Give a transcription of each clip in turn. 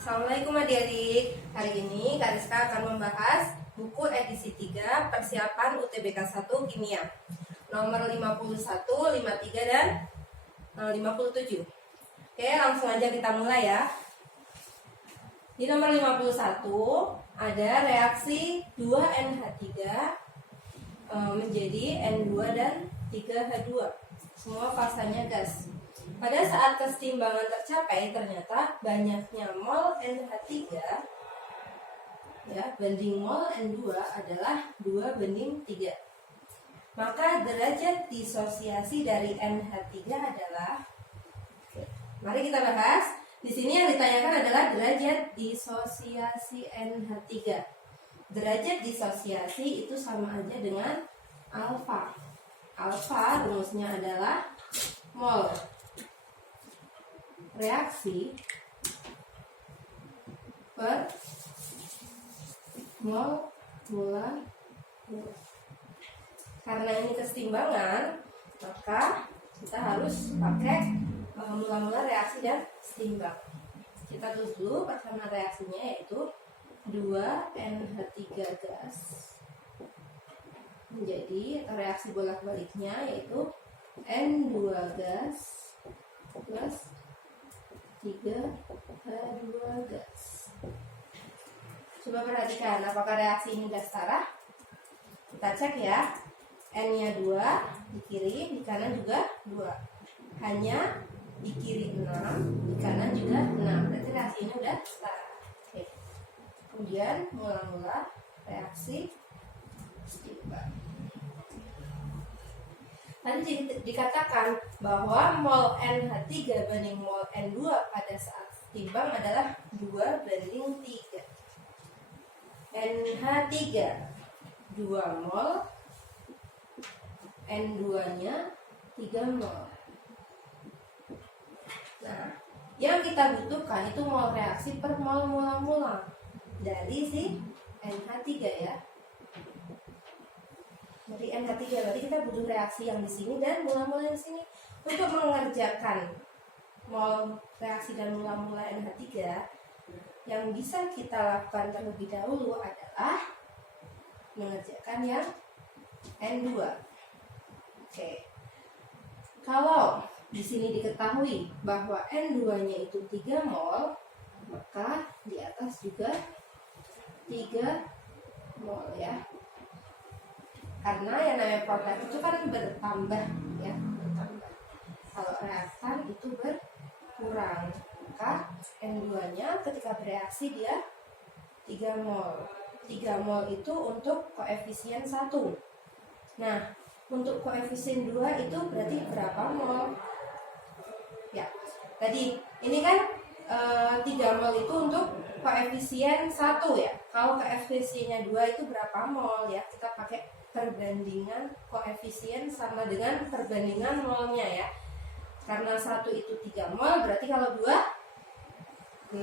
Assalamualaikum adik-adik. Hari ini Kak Rizka akan membahas buku edisi 3 persiapan UTBK 1 Kimia nomor 51, 53 dan 57. Oke, langsung aja kita mulai ya. Di nomor 51 ada reaksi 2NH3 menjadi N2 dan 3H2. Semua fasanya gas. Pada saat keseimbangan tercapai, ternyata banyaknya mol NH3 ya, banding mol N2 adalah 2:3. Maka derajat disosiasi dari NH3 adalah, mari kita bahas. Di sini yang ditanyakan adalah derajat disosiasi NH3. Derajat disosiasi itu sama aja dengan alfa. Alfa rumusnya adalah mol reaksi per mol mula. Karena ini kesetimbangan, maka kita harus pakai mula-mula reaksi dan setimbang. Kita tulis dulu persamaan reaksinya, yaitu 2NH3 gas menjadi, atau reaksi bolak-baliknya yaitu N2 gas plus 3H2 gas. Coba perhatikan apakah reaksi ini gas setara. Kita cek ya. N-nya 2 di kiri, di kanan juga 2. Hanya di kiri 6, di kanan juga 6. Berarti reaksi ini udah setara. Oke. Kemudian mula-mula reaksi setimbang. Tadi dikatakan bahwa mol NH3 banding mol N2 pada saat setimbang adalah 2:3. NH3 2 mol, N2-nya 3 mol. Nah, yang kita butuhkan itu mol reaksi per mol mula-mula dari si NH3 ya. Dari NH3 berarti kita butuh reaksi yang di sini dan mula-mula yang di sini. Untuk mengerjakan mol reaksi dan mula-mula NH3, yang bisa kita lakukan terlebih dahulu adalah mengerjakan yang N2. Oke. Kalau di sini diketahui bahwa N2-nya itu 3 mol, maka di atas juga 3 mol ya. Karena yang namanya produk itu kan bertambah ya, bertambah. Kalau reaktan itu berkurang, maka N2-nya ketika bereaksi dia 3 mol. 3 mol itu untuk koefisien 1. Nah, untuk koefisien 2 itu berarti berapa mol? Ya, tadi ini kan 3 mol itu untuk koefisien 1 ya. Kalau koefisiennya 2 itu berapa mol ya? Kita pakai perbandingan koefisien sama dengan perbandingan molnya ya. Karena 1 itu 3 mol, berarti kalau 2 6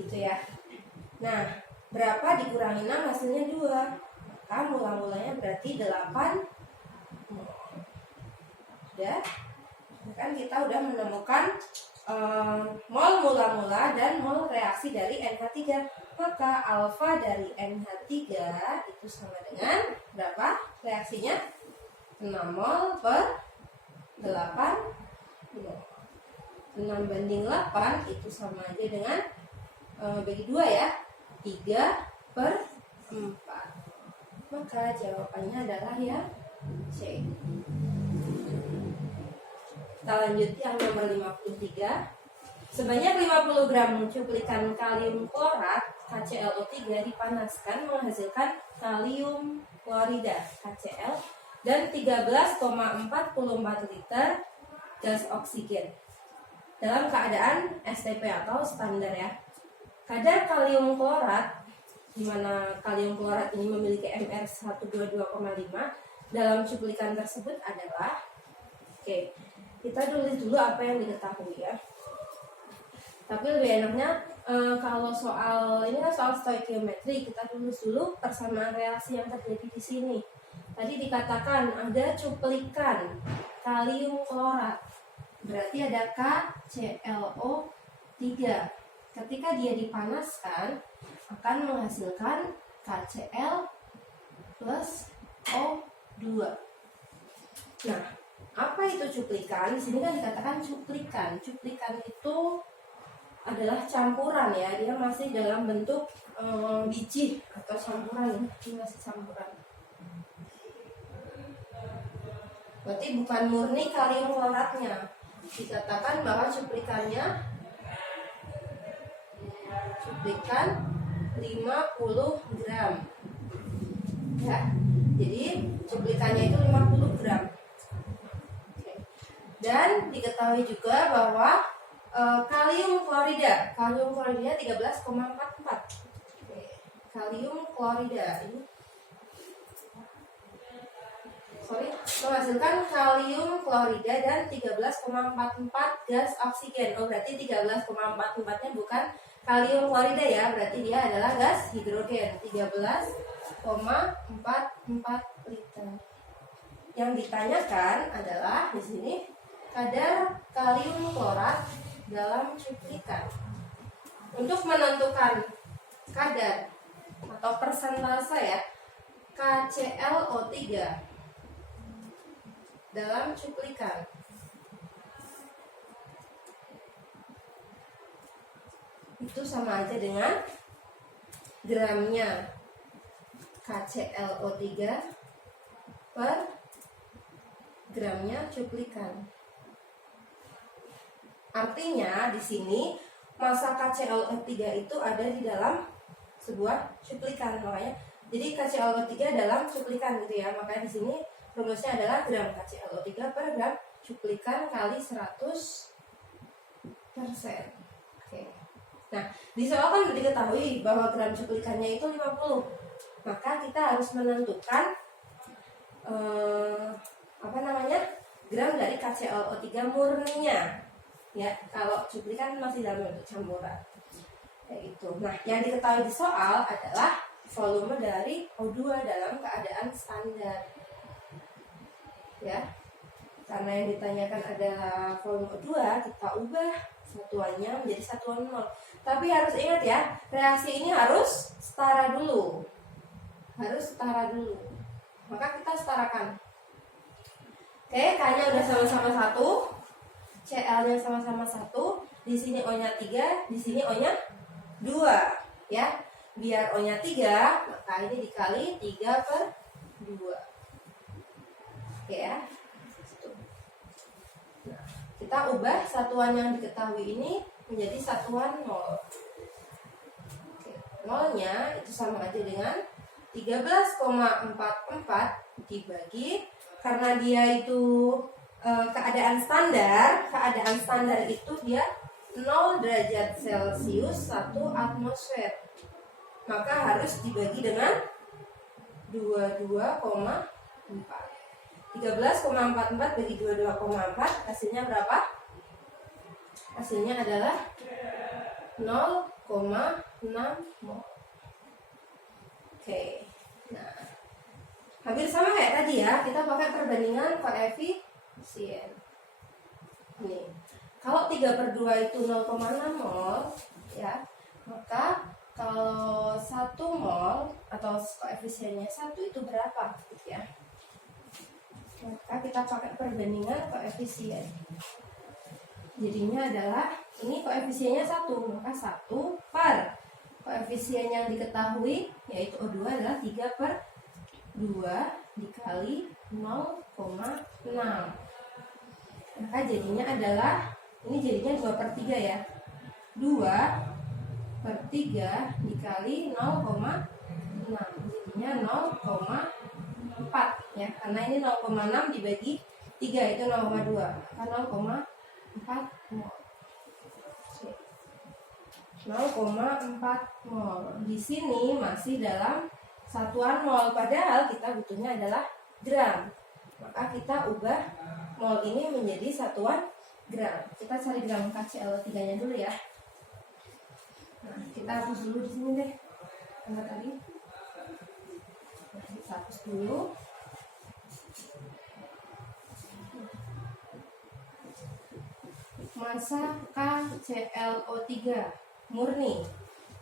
gitu ya. Nah, berapa dikurangi 6 hasilnya 2. Maka mula-mulanya berarti 8 mol. Udah? Kan kita udah menemukan mol mula-mula dan mol reaksi dari NH3. Maka alfa dari NH3 itu sama dengan berapa reaksinya? 6 mol per 8 mol. 6 banding 8 itu sama aja dengan bagi 2 ya, 3/4. Maka jawabannya adalah yang C. Kita lanjut yang nomor 53. Sebanyak 50 gram cuplikan kalium klorat KClO3 dipanaskan menghasilkan kalium klorida KCl dan 13,44 liter gas oksigen dalam keadaan STP atau standar ya. Kadar kalium klorat, di mana kalium klorat ini memiliki MR 122,5 dalam cuplikan tersebut adalah, oke, kita tulis dulu apa yang diketahui ya. Tapi lebih enaknya kalau soal ini kan soal stoikiometri, kita tulis dulu persamaan reaksi yang terjadi di sini. Tadi dikatakan ada cuplikan kalium klorat. berarti ada KClO3. Ketika dia dipanaskan akan menghasilkan KCl plus O2. Nah, apa itu cuplikan? Di sini kan dikatakan cuplikan. Cuplikan itu adalah campuran ya, dia masih dalam bentuk biji atau campuran, ini masih campuran. Berarti bukan murni kalium kloratnya. Dikatakan bahwa cuplikan 50 gram. Ya. Jadi cuplikannya itu 50 gram. Dan diketahui juga bahwa kalium klorida 13,44. Kalium klorida ini menghasilkan kalium klorida dan 13,44 gas oksigen. Oh, berarti 13,44-nya bukan kalium klorida ya, berarti dia adalah gas hidrogen. 13,44 liter. Yang ditanyakan adalah di sini kadar kalium klorat dalam cuplikan. Untuk menentukan kadar atau persentase ya KClO3 dalam cuplikan, itu sama aja dengan gramnya KClO3 per gramnya cuplikan. Artinya di sini massa KClO3 itu ada di dalam sebuah cuplikan, makanya jadi KClO3 dalam cuplikan gitu ya. Makanya di sini rumusnya adalah gram KClO3 per gram cuplikan kali 100%. Oke. Nah, di soal kan sudah diketahui bahwa gram cuplikannya itu 50. Maka kita harus menentukan gram dari KClO3 murninya. Ya, kalau cuplikan masih dalam bentuk campuran. Kayak gitu. Nah, yang diketahui di soal adalah volume dari O2 dalam keadaan standar. Ya. Karena yang ditanyakan adalah volume O2, kita ubah satuannya menjadi satuan mol. Tapi harus ingat ya, reaksi ini harus setara dulu. Maka kita setarakan. Oke, K-nya udah sama-sama 1. Cl-nya sama-sama 1, di sini O-nya 3, di sini O-nya 2, ya. Biar O-nya 3, maka ini dikali 3/2. Oke ya. Nah, kita ubah satuan yang diketahui ini menjadi satuan mol. Oke, molnya itu sama aja dengan 13,44 dibagi, karena dia itu keadaan standar itu dia 0 derajat Celcius 1 atmosfer. Maka harus dibagi dengan 22,4. 13,44 bagi 22,4 hasilnya berapa? Hasilnya adalah 0,6 mol. Oke. Nah, hampir sama kayak tadi ya, kita pakai perbandingan koefisien. Nih, kalau 3/2 itu 0,6 mol ya, maka kalau 1 mol atau koefisiennya 1 itu berapa gitu ya. Maka kita pakai perbandingan koefisien. Jadinya adalah ini koefisiennya 1, maka 1 per koefisien yang diketahui yaitu O2 adalah 3/2 dikali 0,6. Maka jadinya adalah, ini jadinya 2/3 ya, 2/3 dikali 0,6, jadinya 0,4 ya, karena ini 0,6 dibagi 3 itu 0,2, maka 0,4 mol. 0,4 mol. Di sini masih dalam satuan mol, padahal kita butuhnya adalah gram. Maka kita ubah mol ini menjadi satuan gram. Kita cari gram KClO3-nya dulu ya. Nah, kita hapus dulu di sini deh. Enggak tadi. Nah, kita hapus dulu. massa KClO3 murni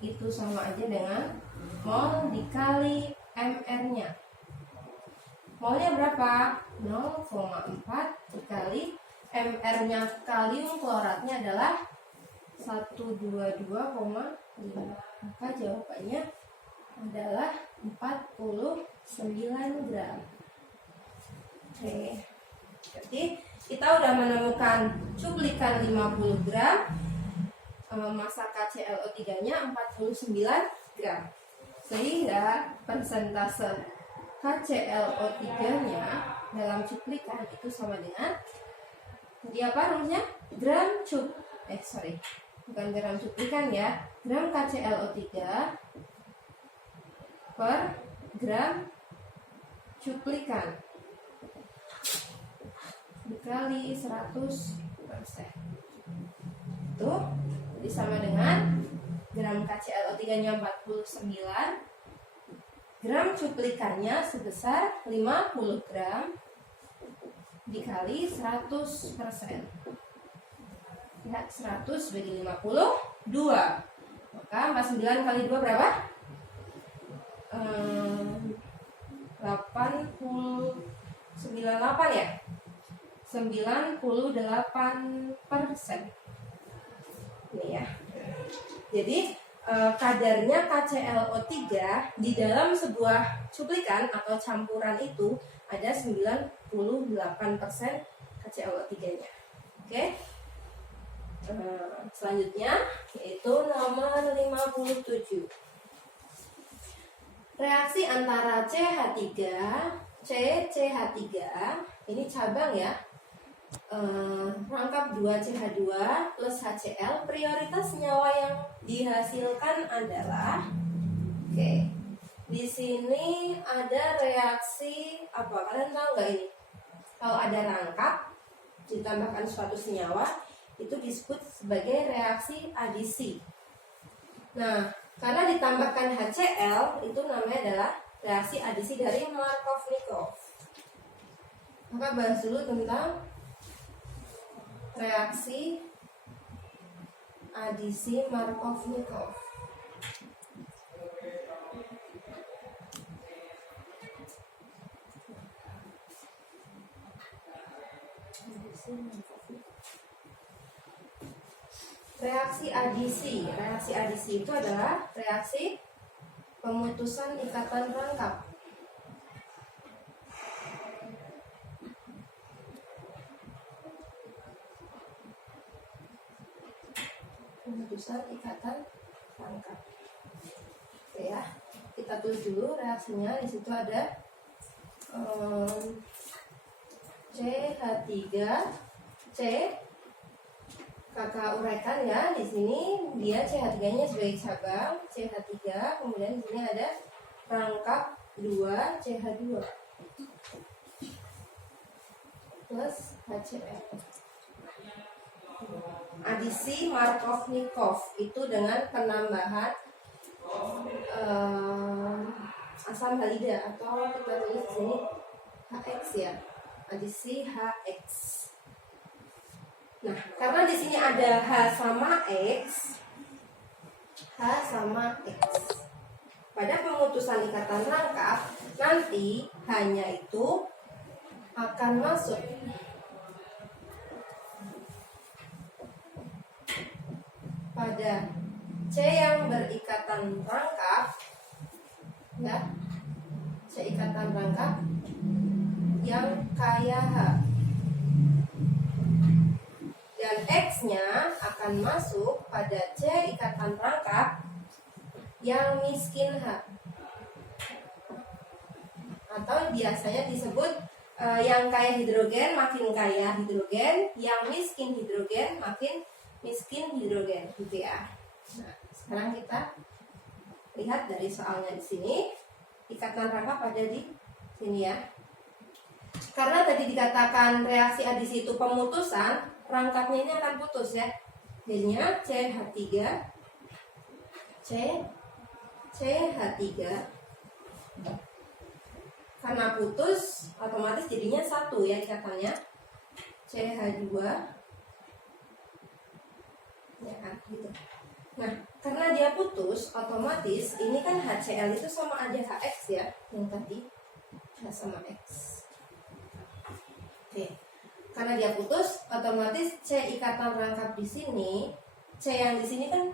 itu sama aja dengan mol dikali MR-nya. Molnya berapa? 0,4 dikali MR-nya kalium kloratnya adalah 122,5. Maka jawabannya adalah 49 gram. Oke. Jadi kita udah menemukan cuplikan 50 gram, massa KClO3-nya 49 gram. Sehingga persentase KClO3-nya dalam cuplikan itu sama dengan, jadi apa rumusnya? Bukan gram cuplikan ya, gram KClO3 per gram cuplikan dikali 100%. Itu jadi sama dengan gram KClO3-nya 49, gram cuplikannya sebesar 50 gram dikali 100%. Lihat 100 bagi 52. Maka 49 kali 2 berapa? 98 ya? 98%. Ini ya. Jadi kadarnya KClO3 di dalam sebuah cuplikan atau campuran itu ada 98% KClO3-nya. Oke. Selanjutnya yaitu nomor 57. Reaksi antara CH3, CCH3 ini cabang ya. Rangkap 2CH2 plus HCl, prioritas senyawa yang dihasilkan adalah, di sini ada reaksi apa? Kalian tahu nggak ini? Kalau ada rangkap ditambahkan suatu senyawa itu disebut sebagai reaksi adisi. Nah, karena ditambahkan HCl itu namanya adalah reaksi adisi dari Markovnikov. Maka bahas dulu tentang reaksi adisi Markovnikov. Reaksi adisi itu adalah reaksi pemutusan ikatan rangkap. Pemutusan ikatan rangkap. Oke ya, kita tulis dulu reaksinya. Di situ ada CH3C, kakak uraikan ya. Di sini dia CH3-nya sebagai cabang CH3, kemudian di sini ada rangkap 2CH2 plus HCl. Adisi Markovnikov itu dengan penambahan asam halida atau kita tulis di sini HX ya, adisi HX. Nah, karena di sini ada H sama X, pada pemutusan ikatan rangkap nanti hanya itu akan masuk pada C yang berikatan rangkap, ya, C ikatan rangkap yang kaya H. Dan X-nya akan masuk pada C ikatan rangkap yang miskin H. Atau biasanya disebut yang kaya hidrogen makin kaya hidrogen, yang miskin hidrogen makin miskin hidrogen, gitu ya. Nah, sekarang kita lihat dari soalnya di sini. Ikatan rangkap ada di sini ya. Karena tadi dikatakan reaksi adisi itu pemutusan, rangkapnya ini akan putus ya. Jadinya CH3 karena putus otomatis jadinya satu ya ikatannya. CH2 gitu. Nah, karena dia putus, otomatis ini kan HCl itu sama aja HX ya, yang tadi H sama X. Oke, karena dia putus, otomatis C ikatan rangkap di sini, C yang di sini kan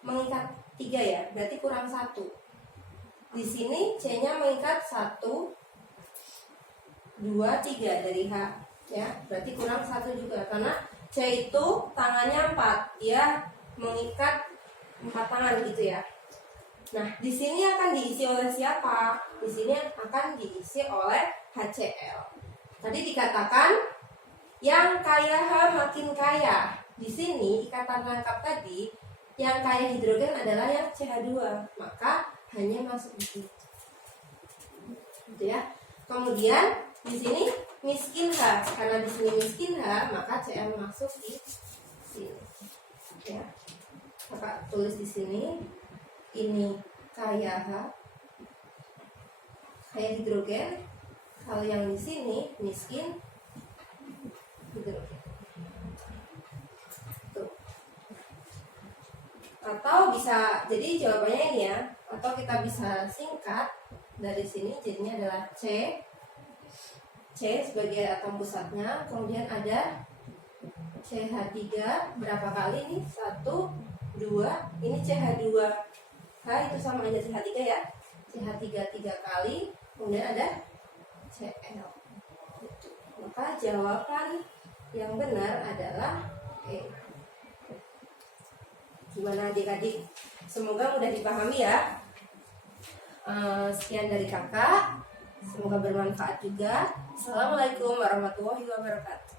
mengikat 3 ya, berarti kurang 1. Di sini C-nya mengikat 1, 2, 3 dari H ya, berarti kurang 1 juga karena C itu tangannya 4, dia mengikat 4 tangan gitu ya. Nah, di sini akan diisi oleh siapa? Di sini akan diisi oleh HCl. Tadi dikatakan yang kaya H makin kaya. Di sini ikatan rangkap tadi yang kaya hidrogen adalah yang CH2, maka hanya masuk di sini. Gitu ya. Kemudian di sini miskin H, karena di sini miskin H, maka Cl masuk di sini. Ya. Maka tulis di sini ini kaya H, kaya hidrogen. Kalau yang di sini miskin hidrogen. Tuh. Atau bisa jadi jawabannya ini ya, atau kita bisa singkat dari sini jadinya adalah C sebagai atom pusatnya, kemudian ada CH3 berapa kali nih? 1, 2, ini CH2 H itu sama aja CH3 ya, CH3 3 kali, kemudian ada Cl. Maka jawaban yang benar adalah E. Gimana adik-adik? Semoga mudah dipahami ya. Sekian dari kakak, semoga bermanfaat juga. Assalamualaikum warahmatullahi wabarakatuh.